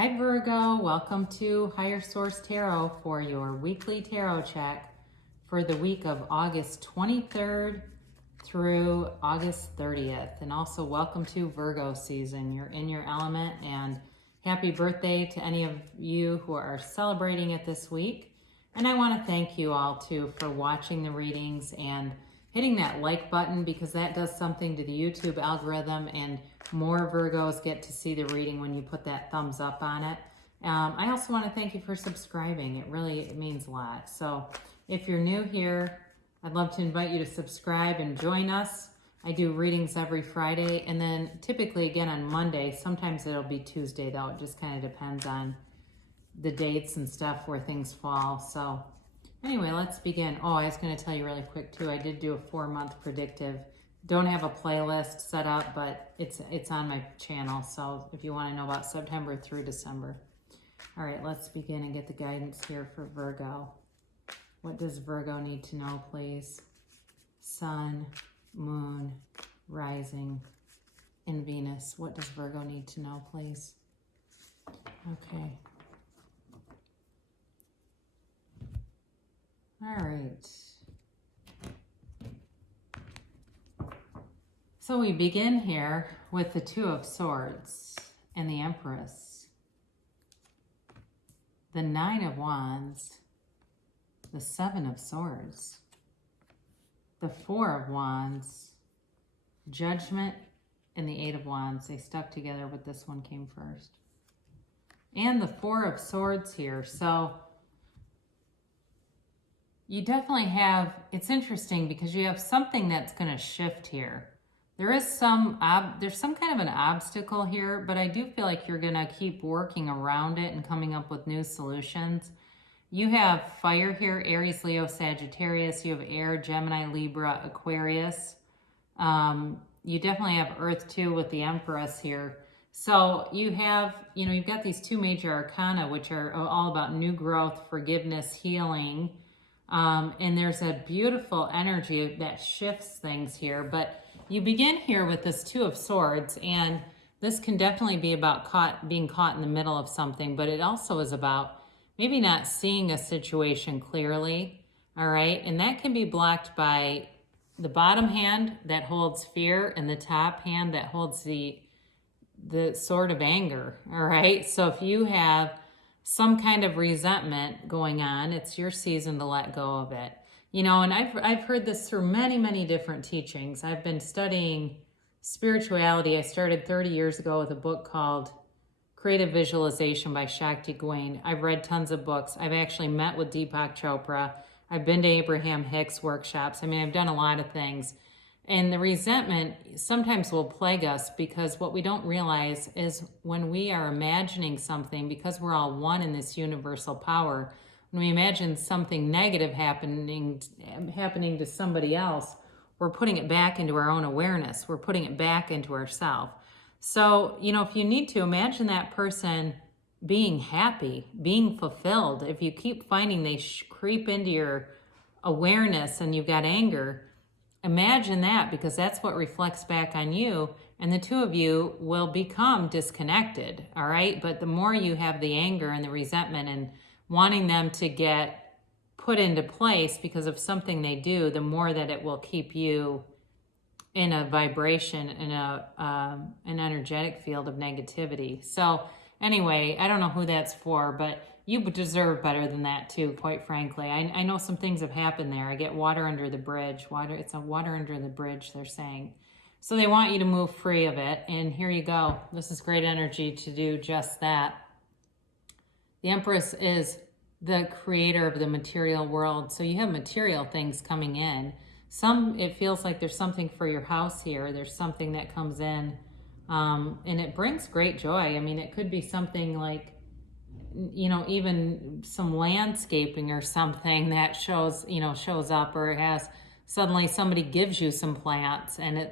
Hi Virgo, welcome to Higher Source Tarot for your weekly tarot check for the week of August 23rd through August 30th. And also welcome to Virgo season. You're in your element, and happy birthday to any of you who are celebrating it this week. And I want to thank you all too for watching the readings and hitting that like button, because that does something to the YouTube algorithm, and more Virgos get to see the reading when you put that thumbs up on it. I also want to thank you for subscribing. It means a lot. So if you're new here, I'd love to invite you to subscribe and join us. I do readings every Friday, and then typically again on Monday. Sometimes it'll be Tuesday though. It just kind of depends on the dates and stuff where things fall. So anyway, let's begin. Oh, I was going to tell you really quick too, I did do a 4-month predictive. Don't have a playlist set up, but it's on my channel. So if you want to know about September through December. All right, let's begin and get the guidance here for Virgo. What does Virgo need to know, please? Sun, Moon, Rising, and Venus. What does Virgo need to know, please? Okay. All right. So we begin here with the Two of Swords and the Empress, the Nine of Wands, the Seven of Swords, the Four of Wands, Judgment, and the Eight of Wands. They stuck together, but this one came first. And the Four of Swords here. So you definitely have, it's interesting because you have something that's going to shift here. There's some kind of an obstacle here, but I do feel like you're going to keep working around it and coming up with new solutions. You have fire here, Aries, Leo, Sagittarius. You have air, Gemini, Libra, Aquarius. You definitely have earth too with the Empress here. So you have, you've got these two major arcana, which are all about new growth, forgiveness, healing. And there's a beautiful energy that shifts things here. But you begin here with this Two of Swords, and this can definitely be about being caught in the middle of something, but it also is about maybe not seeing a situation clearly, all right? And that can be blocked by the bottom hand that holds fear and the top hand that holds the sword of anger, all right? So if you have some kind of resentment going on, it's your season to let go of it. And I've heard this through many, many different teachings. I've been studying spirituality. I started 30 years ago with a book called Creative Visualization by Shakti Gawain. I've read tons of books. I've actually met with Deepak Chopra. I've been to Abraham Hicks workshops. I've done a lot of things. And the resentment sometimes will plague us, because what we don't realize is when we are imagining something, because we're all one in this universal power, when we imagine something negative happening to somebody else, we're putting it back into our own awareness. We're putting it back into ourselves. So, if you need to imagine that person being happy, being fulfilled, if you keep finding they creep into your awareness and you've got anger, imagine that, because that's what reflects back on you, and the two of you will become disconnected, all right? But the more you have the anger and the resentment and wanting them to get put into place because of something they do, the more that it will keep you in a vibration, in an energetic field of negativity. So anyway, I don't know who that's for, but you deserve better than that too, quite frankly. I know some things have happened there. I get water under the bridge. It's a water under the bridge, they're saying. So they want you to move free of it, and here you go. This is great energy to do just that. The Empress is the creator of the material world. So you have material things coming in. It feels like there's something for your house here. There's something that comes in, and it brings great joy. It could be something like, even some landscaping or something that shows up, or it has suddenly somebody gives you some plants, and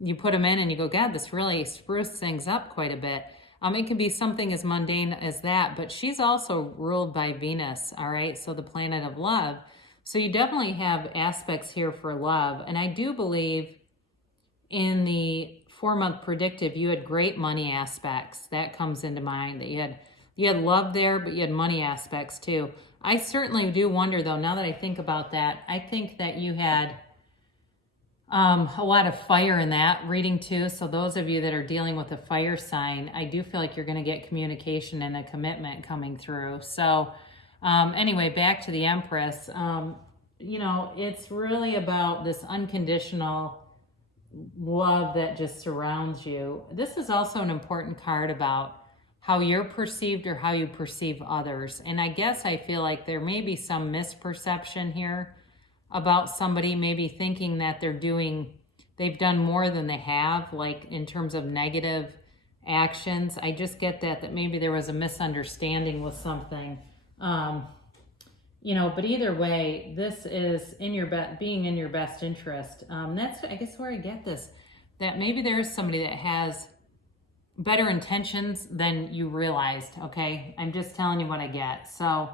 you put them in and you go, God, this really spruced things up quite a bit. It can be something as mundane as that, but she's also ruled by Venus, all right? So the planet of love. So you definitely have aspects here for love. And I do believe in the 4-month predictive, you had great money aspects. That comes into mind, that you had You had love there, but you had money aspects too. I certainly do wonder though, now that I think about that, I think that you had a lot of fire in that reading too. So those of you that are dealing with a fire sign, I do feel like you're going to get communication and a commitment coming through. So anyway, back to the Empress. You know, it's really about this unconditional love that just surrounds you. This is also an important card about how you're perceived or how you perceive others. And I guess I feel like there may be some misperception here about somebody maybe thinking that they've done more than they have, like in terms of negative actions. I just get that maybe there was a misunderstanding with something. You know, but either way, this is being in your best interest. That's, I guess, where I get this, that maybe there is somebody that has better intentions than you realized, okay? I'm just telling you what I get. So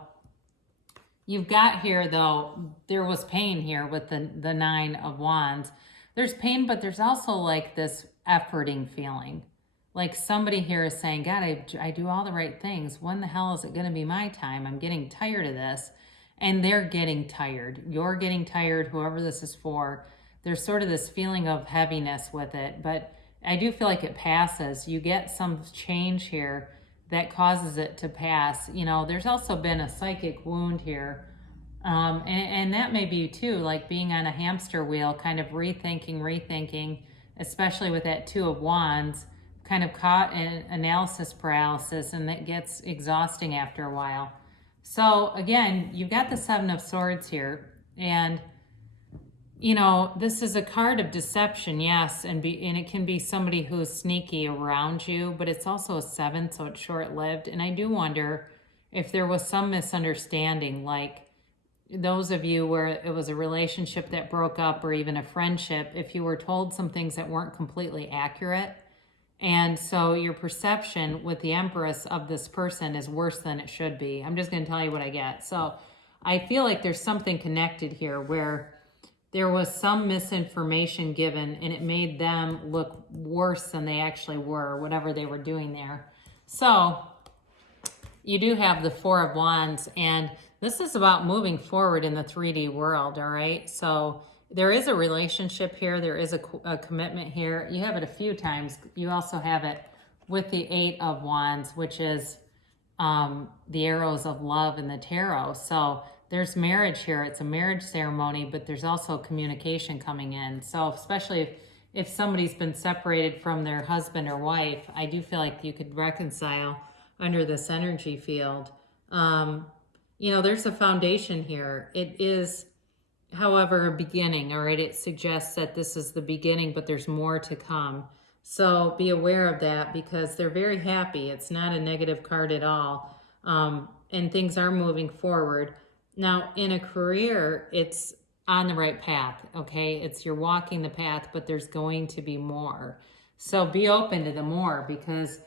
you've got here, though, there was pain here with the Nine of Wands. There's pain, but there's also like this efforting feeling. Like somebody here is saying, God, I do all the right things. When the hell is it going to be my time? I'm getting tired of this. And they're getting tired. You're getting tired, whoever this is for. There's sort of this feeling of heaviness with it, but I do feel like it passes. You get some change here that causes it to pass. You know, there's also been a psychic wound here. And that may be too, like being on a hamster wheel, kind of rethinking, especially with that Two of Wands, kind of caught in analysis paralysis, and that gets exhausting after a while. So again, you've got the Seven of Swords here, and you know, this is a card of deception, yes, and it can be somebody who's sneaky around you, but it's also a 7, so it's short-lived. And I do wonder if there was some misunderstanding, like those of you where it was a relationship that broke up or even a friendship, if you were told some things that weren't completely accurate. And so your perception with the Empress of this person is worse than it should be. I'm just going to tell you what I get. So I feel like there's something connected here where there was some misinformation given and it made them look worse than they actually were, whatever they were doing there. So you do have the Four of Wands, and this is about moving forward in the 3D world, all right? So there is a relationship here. There is a commitment here. You have it a few times. You also have it with the Eight of Wands, which is the arrows of love in the tarot. So there's marriage here. It's a marriage ceremony, but there's also communication coming in. So especially if somebody's been separated from their husband or wife, I do feel like you could reconcile under this energy field. You know, there's a foundation here. It is, however, a beginning, all right? It suggests that this is the beginning, but there's more to come. So be aware of that because they're very happy. It's not a negative card at all. And things are moving forward. Now, in a career, it's on the right path, okay? You're walking the path, but there's going to be more. So be open to the more, because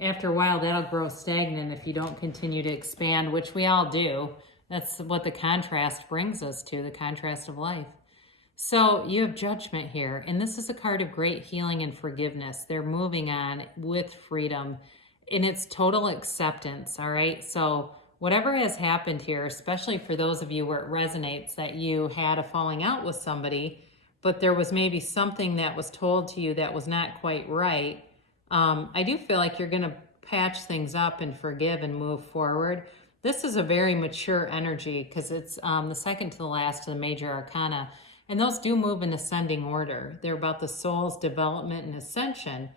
after a while, that'll grow stagnant if you don't continue to expand, which we all do. That's what the contrast brings us to, the contrast of life. So you have Judgment here, and this is a card of great healing and forgiveness. They're moving on with freedom, and it's total acceptance, all right? So whatever has happened here, especially for those of you where it resonates that you had a falling out with somebody, but there was maybe something that was told to you that was not quite right, I do feel like you're going to patch things up and forgive and move forward. This is a very mature energy because it's the second to the last of the major arcana, and those do move in ascending order. They're about the soul's development and ascension.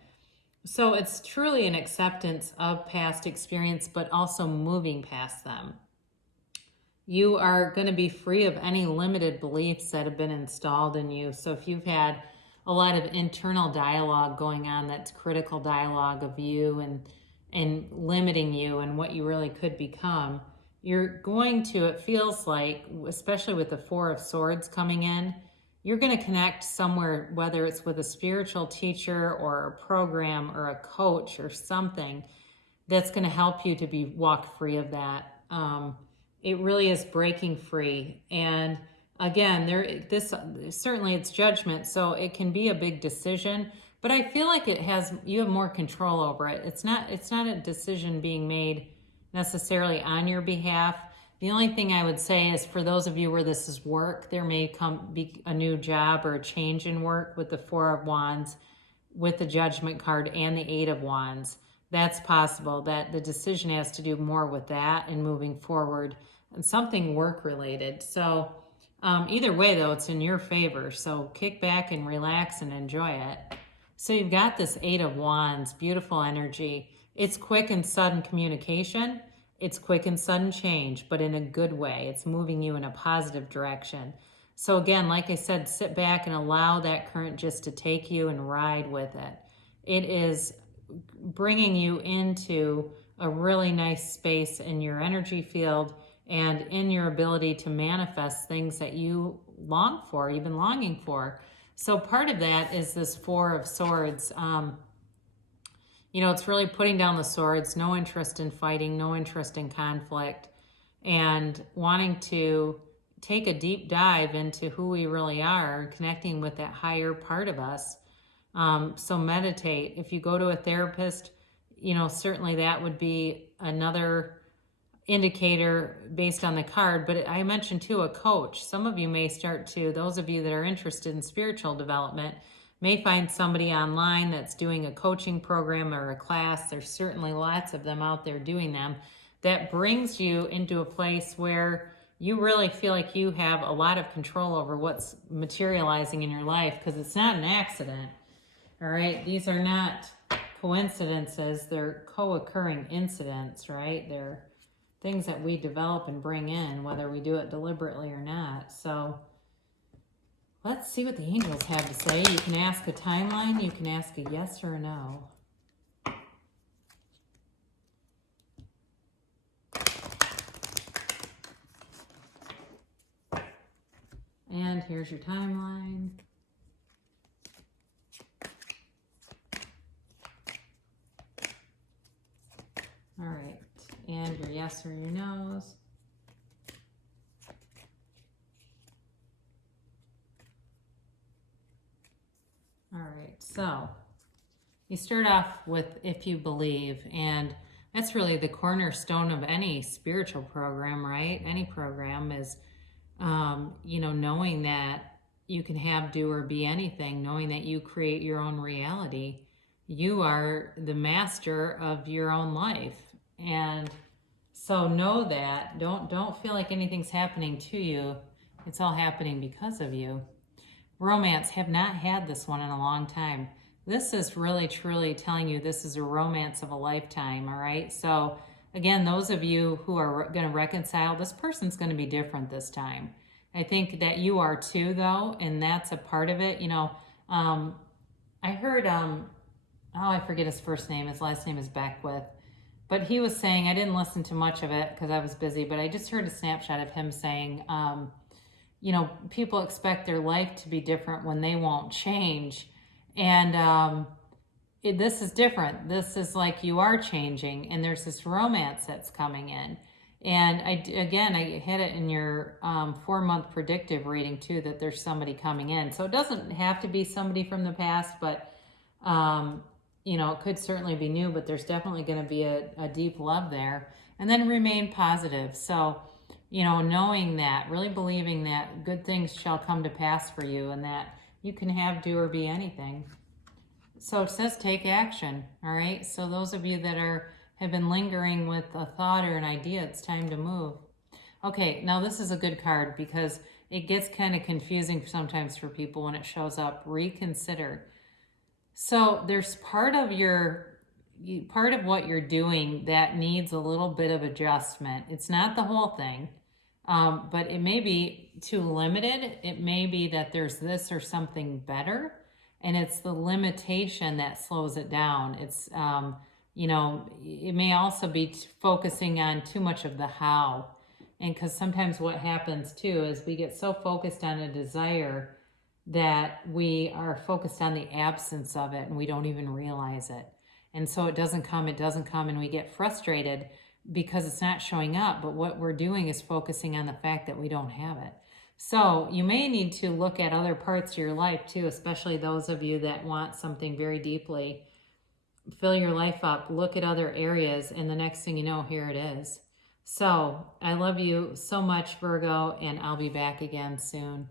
So it's truly an acceptance of past experience, but also moving past them. You are going to be free of any limited beliefs that have been installed in you. So if you've had a lot of internal dialogue going on, that's critical dialogue of you and limiting you and what you really could become, you're going to, it feels like, especially with the Four of Swords coming in, you're going to connect somewhere, whether it's with a spiritual teacher or a program or a coach or something that's going to help you to walk free of that. It really is breaking free. And again, certainly it's judgment, so it can be a big decision, but I feel like you have more control over it. It's not a decision being made necessarily on your behalf. The only thing I would say is for those of you where this is work, there may be a new job or a change in work with the Four of Wands, with the Judgment card and the Eight of Wands. That's possible that the decision has to do more with that and moving forward and something work related. So either way though, it's in your favor. So kick back and relax and enjoy it. So you've got this Eight of Wands, beautiful energy. It's quick and sudden communication. It's quick and sudden change, but in a good way. It's moving you in a positive direction. So again, like I said, sit back and allow that current just to take you and ride with it. It is bringing you into a really nice space in your energy field and in your ability to manifest things that you long for, you've been longing for. So part of that is this Four of Swords. You know, it's really putting down the swords, no interest in fighting, no interest in conflict, and wanting to take a deep dive into who we really are, connecting with that higher part of us. So meditate. If you go to a therapist, you know, certainly that would be another indicator based on the card. But I mentioned too, a coach. Some of you may start to, those of you that are interested in spiritual development, may find somebody online that's doing a coaching program or a class. There's certainly lots of them out there doing them, that brings you into a place where you really feel like you have a lot of control over what's materializing in your life, because it's not an accident. All right, these are not coincidences, they're co-occurring incidents, right? They're things that we develop and bring in, whether we do it deliberately or not. So let's see what the angels have to say. You can ask a timeline, you can ask a yes or a no. And here's your timeline. All right, and your yes or your no's. All right, so you start off with if you believe, and that's really the cornerstone of any spiritual program, right? Any program is, you know, knowing that you can have, do, or be anything, knowing that you create your own reality. You are the master of your own life. And so know that. Don't feel like anything's happening to you. It's all happening because of you. Romance, have not had this one in a long time. This is really truly telling you this is a romance of a lifetime, all right? So again, those of you who are going to reconcile, this person's going to be different this time. I think that you are too, though, and that's a part of it. You know, I heard, oh, I forget his first name. His last name is Beckwith. But he was saying, I didn't listen to much of it because I was busy, but I just heard a snapshot of him saying, you know, people expect their life to be different when they won't change. And this is different. This is like you are changing, and there's this romance that's coming in. And I had it in your 4-month predictive reading too, that there's somebody coming in. So it doesn't have to be somebody from the past, but you know, it could certainly be new, but there's definitely going to be a deep love there. And then remain positive. So, you know, knowing that, really believing that good things shall come to pass for you, and that you can have, do, or be anything. So it says take action, all right? So those of you that have been lingering with a thought or an idea, it's time to move. Okay, now this is a good card because it gets kind of confusing sometimes for people when it shows up. Reconsider. So there's part of what you're doing that needs a little bit of adjustment. It's not the whole thing, but it may be too limited. It may be that there's this or something better, and it's the limitation that slows it down. It's, you know, it may also be focusing on too much of the how. And because sometimes what happens too is we get so focused on a desire that we are focused on the absence of it, and we don't even realize it. And so it doesn't come, and we get frustrated because it's not showing up. But what we're doing is focusing on the fact that we don't have it. So you may need to look at other parts of your life too, especially those of you that want something very deeply. fill your life up, look at other areas, and the next thing you know, here it is. So I love you so much, Virgo, and I'll be back again soon.